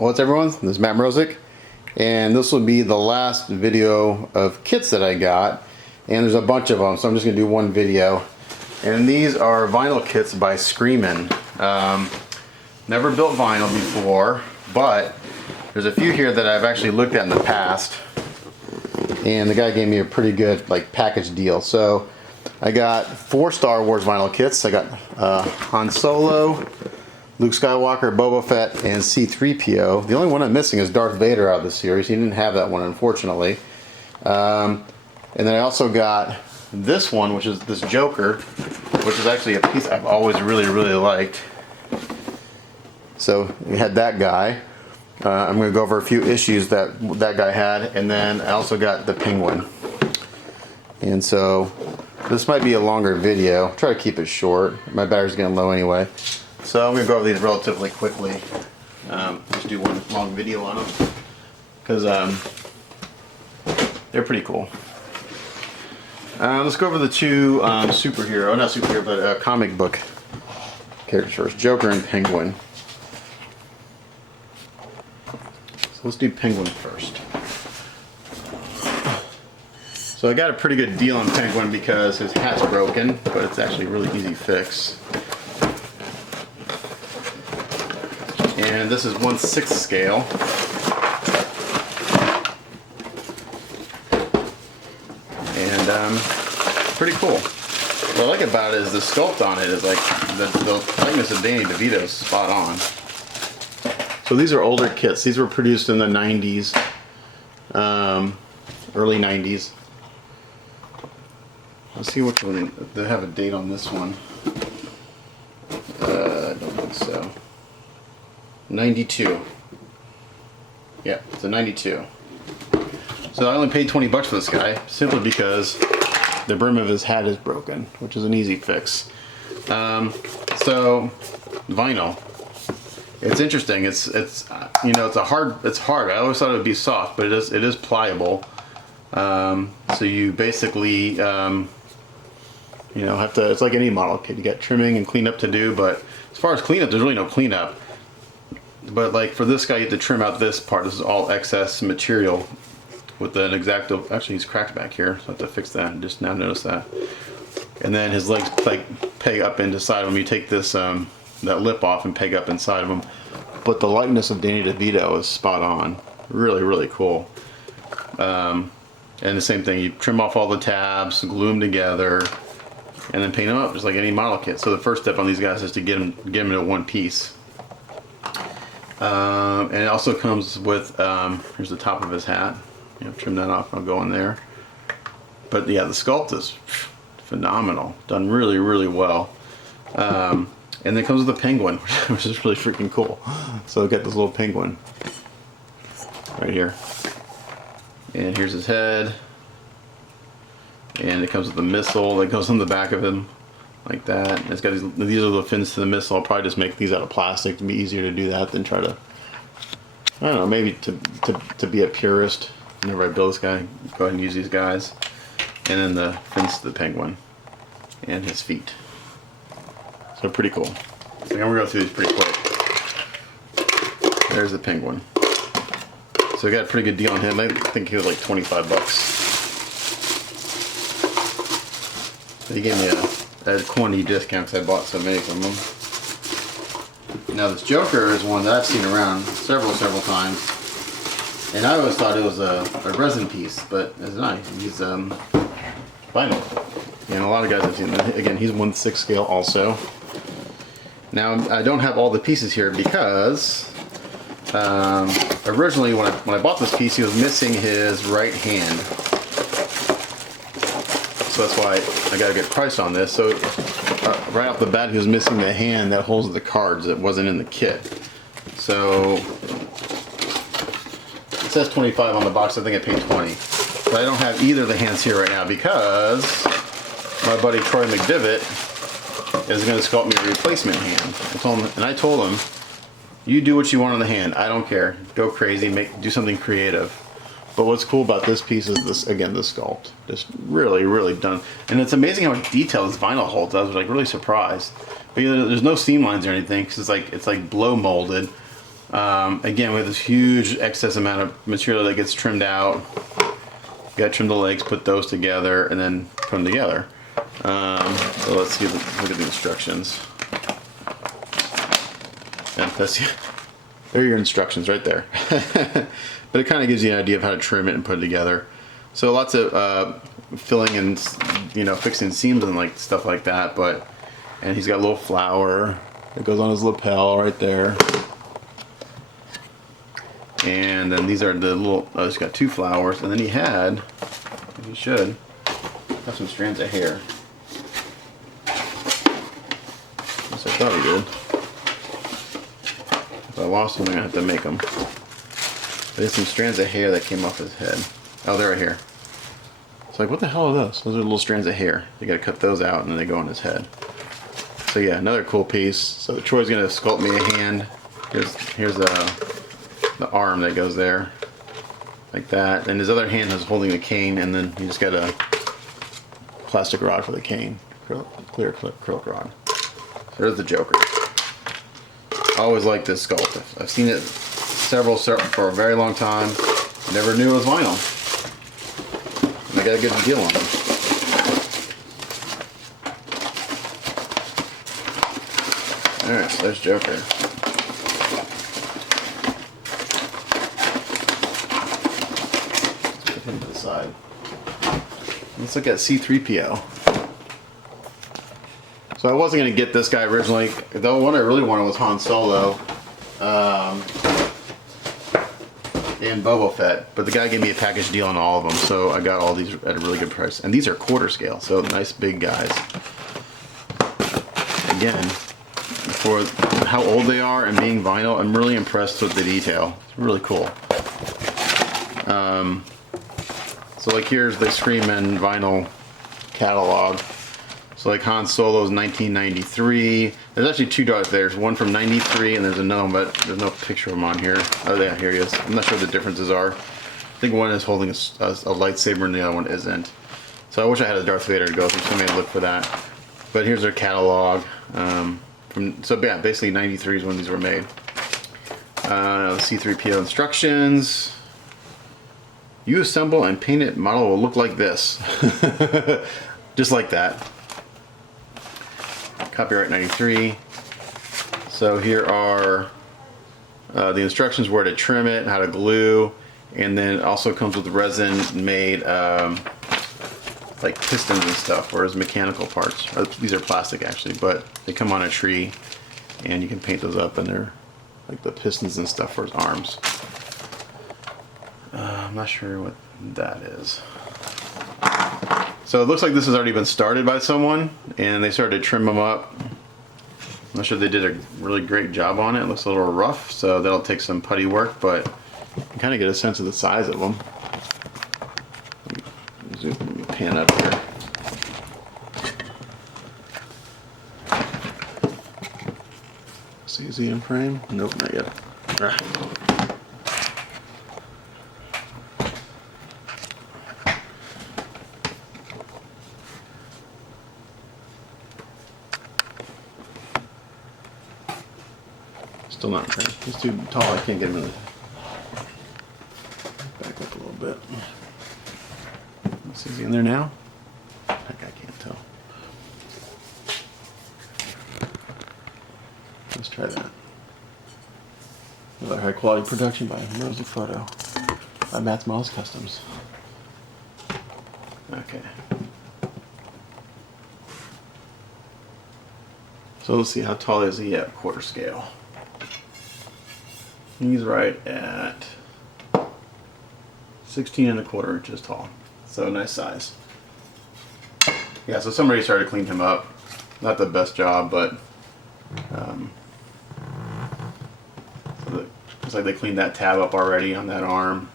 What's everyone? This is Matt Mrozik, and this will be the last video of kits that I got, and there's a bunch of them, so I'm just going to do one video. And these are vinyl kits by Screamin'. Never built vinyl before, but there's a few here that I've actually looked at in the past, and the guy gave me a pretty good package deal. So I got 4 Star Wars vinyl kits. I got Han Solo, Luke Skywalker, Boba Fett, and C-3PO. The only one I'm missing is Darth Vader out of the series. He didn't have that one, unfortunately. And then I also got this one, which is this Joker, which is actually a piece I've always really liked. So we had that guy. I'm going to go over a few issues that guy had, and then I also got the Penguin. And so this might be a longer video. I'll try to keep it short. My battery's getting low anyway. So I'm going to go over these relatively quickly. Just do one long video on them, because they're pretty cool. Let's go over the 2 not superhero, but comic book characters first. Joker and Penguin. So let's do Penguin first. So I got a pretty good deal on Penguin because his hat's broken, but it's actually a really easy fix. And this is 1/6 scale. And pretty cool. What I like about it is the sculpt on it is like the likeness of Danny DeVito is spot on. So these are older kits. These were produced in the 90s, early 90s. Let's see which one they have a date on this one. I don't think so. 92. Yeah, it's a 92. So I only paid 20 bucks for this guy simply because the brim of his hat is broken, which is an easy fix. So vinyl. It's interesting. It's you know, it's hard. I always thought it would be soft, but it is pliable. So you basically you know, have to. It's like any model kit. You got trimming and cleanup to do, but as far as cleanup, there's really no cleanup. But like for this guy, you have to trim out this part. This is all excess material with an X-Acto. Actually, he's cracked back here, so I have to fix that. Just now noticed that. And then his legs peg up into side of him. You take this that lip off and peg up inside of him. But the likeness of Danny DeVito is spot on. Really cool. And the same thing. You trim off all the tabs, glue them together, and then paint them up just like any model kit. So the first step on these guys is to get them into one piece. And it also comes with, here's the top of his hat. You know, trim that off, I'll go in there. But yeah, the sculpt is phenomenal. Done really well. And then it comes with the Penguin, which is really freaking cool. So I've got this little penguin right here. And here's his head. And it comes with the missile that goes on the back of him, like that. And it's got these are the fins to the missile. I'll probably just make these out of plastic to be easier to do that than try to, I don't know, maybe to be a purist. Whenever I build this guy, go ahead and use these guys. And then the fins to the penguin and his feet. So pretty cool. So I'm gonna go through these pretty quick. There's the Penguin. So I got a pretty good deal on him. I think he was like 25 bucks. He gave me a quantity discount because I bought so many from him. Now this Joker is one that I've seen around several times, and I always thought it was a resin piece, but it's not. He's vinyl, and a lot of guys have seen that. Again, he's 1/6 scale also. Now I don't have all the pieces here because originally when I bought this piece, he was missing his right hand. So that's why I got to get priced on this. So right off the bat, he was missing the hand that holds the cards that wasn't in the kit. So it says 25 on the box. I think I paid 20. But I don't have either of the hands here right now because my buddy Troy McDivitt is going to sculpt me a replacement hand. I told him, you do what you want on the hand. I don't care. Go crazy. Do something creative. But what's cool about this piece is this, again, the sculpt. Just really done. And it's amazing how much detail this vinyl holds. I was like really surprised. But there's no seam lines or anything because it's like blow molded. Again, with this huge excess amount of material that gets trimmed out, you gotta trim the legs, put those together, and then put them together. So let's see, look at the instructions. And there are your instructions right there. But it kind of gives you an idea of how to trim it and put it together. So lots of filling and fixing seams and like stuff like that. And he's got a little flower that goes on his lapel right there. And then these are the little. He's got 2 flowers, and then he should have some strands of hair. Yes, I thought he did. If I lost them, I'm gonna have to make them. There's some strands of hair that came off his head. Oh, they're right here. It's like, what the hell are those? Those are little strands of hair. You gotta cut those out, and then they go on his head. So yeah, another cool piece. So Troy's gonna sculpt me a hand. Here's the arm that goes there, like that. And his other hand is holding the cane, and then you just got a plastic rod for the cane, clear acrylic rod. So there's the Joker. I always liked this sculpt. I've seen it for a very long time. Never knew it was vinyl. And I got a good deal on them. Alright, so there's Joker. Let's put him to the side. Let's look at C-3PO. So I wasn't going to get this guy originally. The one I really wanted was Han Solo and Boba Fett. But the guy gave me a package deal on all of them. So I got all these at a really good price. And these are quarter scale. So nice big guys. Again, for how old they are and being vinyl, I'm really impressed with the detail. It's really cool. So like here's the Screamin' vinyl catalog. So like Han Solo's 1993. There's actually 2 dots there. There's one from 93 and there's another one, but there's no picture of him on here. Oh yeah, here he is. I'm not sure what the differences are. I think one is holding a lightsaber and the other one isn't. So I wish I had a Darth Vader to go through, so maybe look for that. But here's their catalog. So yeah, basically 93 is when these were made. C-3PO instructions. You assemble and painted model will look like this. Just like that. Copyright 93. So here are the instructions where to trim it, how to glue, and then it also comes with resin made like pistons and stuff, whereas mechanical parts. These are plastic actually, but they come on a tree and you can paint those up, and they're like the pistons and stuff for his arms. I'm not sure what that is. So it looks like this has already been started by someone, and they started to trim them up. I'm not sure they did a really great job on it. It looks a little rough, so that'll take some putty work, but you can kind of get a sense of the size of them. Let me pan up here. See, is he in frame? Nope, not yet. Still not in frame. He's too tall. I can't get him in the... Back up a little bit. Is he in there now? Heck, I can't tell. Let's try that. Another high quality production by Rosie Photo by Matt's Miles Customs. Okay. So let's see, how tall is he at quarter scale? He's right at 16¼ inches tall. So nice size. Yeah, so somebody started to clean him up. Not the best job, but so looks like they cleaned that tab up already on that arm.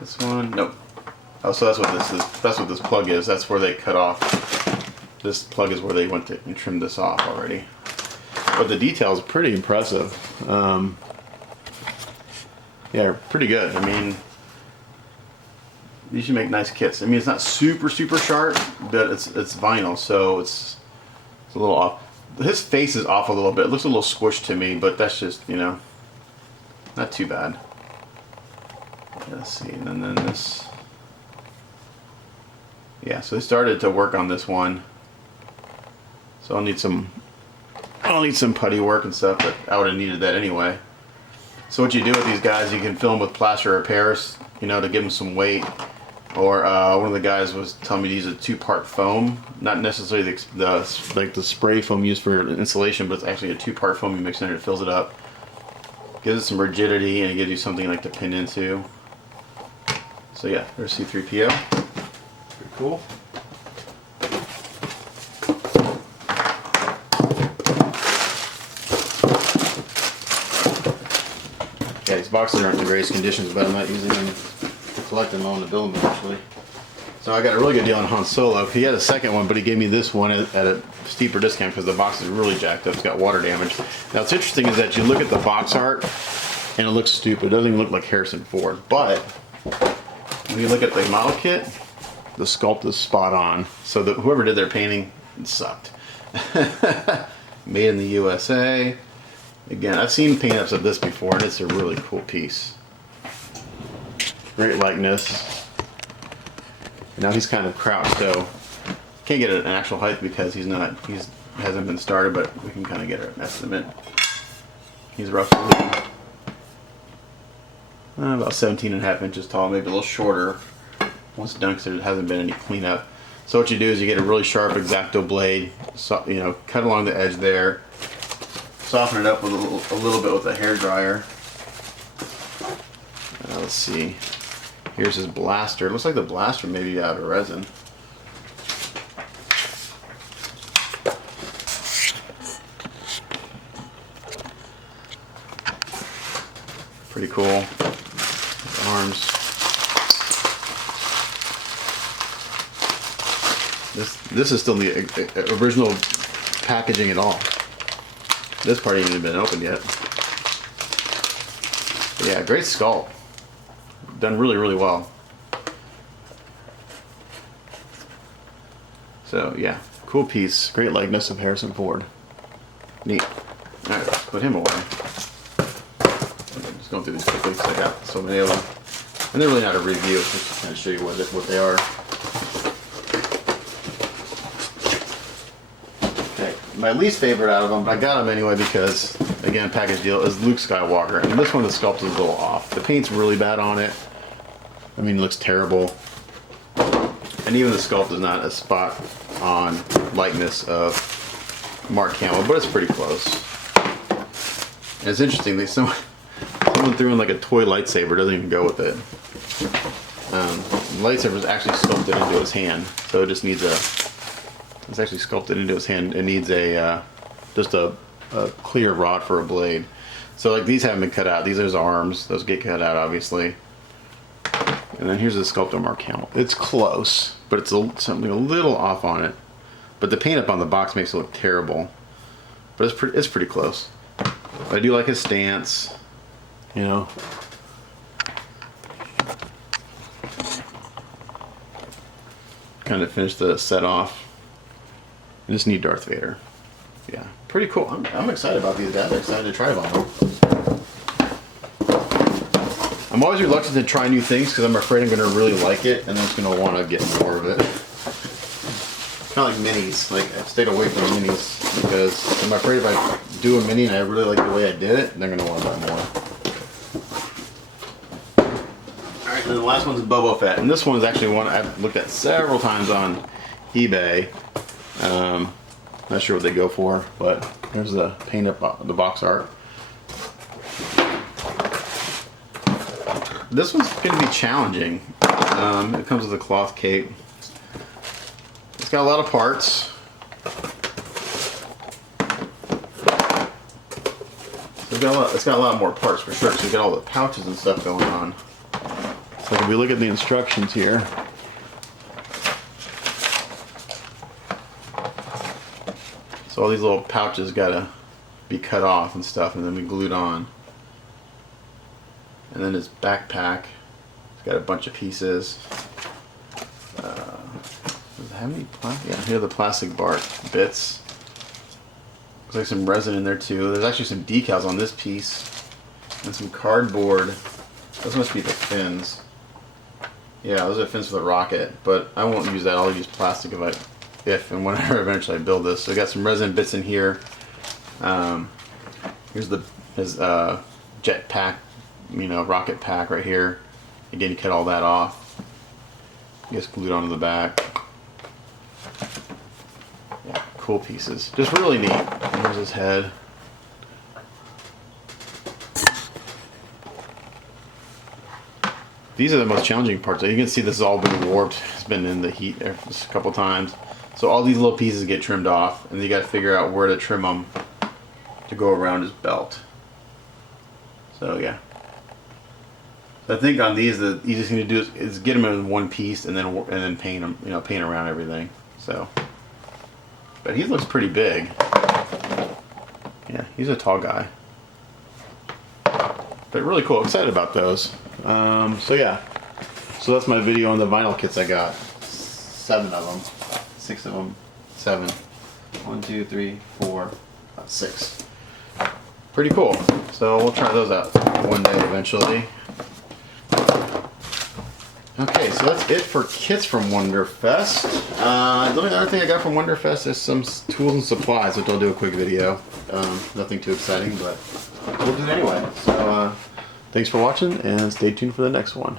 This one, nope. Oh, so that's what this is. That's what this plug is. That's where they cut off. This plug is where they went to and trimmed this off already. But the detail is pretty impressive. Yeah, pretty good. I mean, these should make nice kits. I mean, it's not super sharp, but it's vinyl, so it's a little off. His face is off a little bit. It looks a little squished to me, but that's just, you know, not too bad. Let's see, and then this. Yeah, so they started to work on this one. So I'll need some putty work and stuff, but I would have needed that anyway. So what you do with these guys, you can fill them with plaster of Paris, you know, to give them some weight. Or one of the guys was telling me to use a 2-part foam, not necessarily the spray foam used for insulation, but it's actually a 2-part foam you mix in it, it fills it up. Gives it some rigidity and it gives you something like to pin into. So yeah, there's C-3PO. Pretty cool. Yeah, these boxes aren't in the greatest conditions, but I'm not using them to collect them. I want to build them eventually. So I got a really good deal on Han Solo. He had a second one, but he gave me this one at a steeper discount because the box is really jacked up. It's got water damage. Now what's interesting is that you look at the box art and it looks stupid. It doesn't even look like Harrison Ford. But when you look at the model kit, the sculpt is spot on. So whoever did their painting, it sucked. Made in the USA. Again, I've seen paint-ups of this before, and it's a really cool piece. Great likeness. Now he's kind of crouched, so can't get an actual height because he hasn't been started, but we can kind of get an estimate. He's roughly about 17.5 inches tall, maybe a little shorter once done because there hasn't been any cleanup. So what you do is you get a really sharp X-Acto blade, so, you know, cut along the edge there, soften it up with a little bit with a hair dryer. Let's see. Here's his blaster. It looks like the blaster may be out of resin. Pretty cool. Arms. This is still the original packaging at all. This part ain't even been opened yet. But yeah, great sculpt. Done really, really well. So yeah, cool piece. Great likeness of Harrison Ford. Neat. Alright, let's put him away. I'm just going through these quickly because I got so many of them. And they're really not a review, it's just to kind of show you what they are. Okay, my least favorite out of them, but I got them anyway because, again, package deal, is Luke Skywalker. And this one, the sculpt is a little off. The paint's really bad on it. I mean, it looks terrible. And even the sculpt is not a spot on likeness of Mark Hamill, but it's pretty close. And it's interesting, someone threw in like a toy lightsaber, doesn't even go with it. The lightsaber is actually sculpted into his hand, so it just needs it's actually sculpted into his hand. It needs just a clear rod for a blade. So like these haven't been cut out. These are his arms. Those get cut out, obviously. And then here's the sculpt of Mark Hamill. It's close, but it's something a little off on it. But the paint up on the box makes it look terrible. But it's pretty close. But I do like his stance. You know. Kind of finish the set off. I just need Darth Vader. Yeah, pretty cool. I'm excited about these guys. I'm excited to try them on. I'm always reluctant to try new things because I'm afraid I'm going to really like it and I'm just going to want to get more of it. Kind of like minis. Like, I've stayed away from minis because I'm afraid if I do a mini and I really like the way I did it, they're going to want to buy more. Alright, and the last one's Boba Fett. And this one's actually one I've looked at several times on eBay. Not sure what they go for, but there's the paint up the box art. This one's going to be challenging. It comes with a cloth cape. It's got a lot of parts. So it's got a lot more parts for sure. So you got all the pouches and stuff going on. So if we look at the instructions here, so all these little pouches gotta be cut off and stuff, and then we glued on. And then his backpack, it's got a bunch of pieces. Does it have any plastic? Yeah, here are the plastic bark bits. Looks like some resin in there too. There's actually some decals on this piece. And some cardboard. Those must be the fins. Yeah, those are fins for the rocket, but I won't use that. I'll use plastic if and whenever eventually I build this. So I got some resin bits in here. Here's his jet pack, rocket pack right here. Again, you cut all that off. Gets glued onto the back. Yeah, cool pieces. Just really neat. Here's his head. These are the most challenging parts. You can see this has all been warped. It's been in the heat just a couple times. So all these little pieces get trimmed off, and you got to figure out where to trim them to go around his belt. So yeah. So I think on these, the easiest thing to do is get them in one piece and then paint them, paint around everything. So, but he looks pretty big. Yeah, he's a tall guy. But really cool. Excited about those. So yeah. So that's my video on the vinyl kits I got. 7 of them. 6 of them. 7. 1, 2, 3, 4, 6. Pretty cool. So we'll try those out one day eventually. Okay, so that's it for kits from Wonderfest. The only other thing I got from Wonderfest is some tools and supplies, which I'll do a quick video. Nothing too exciting, but we'll do it anyway. So thanks for watching, and stay tuned for the next one.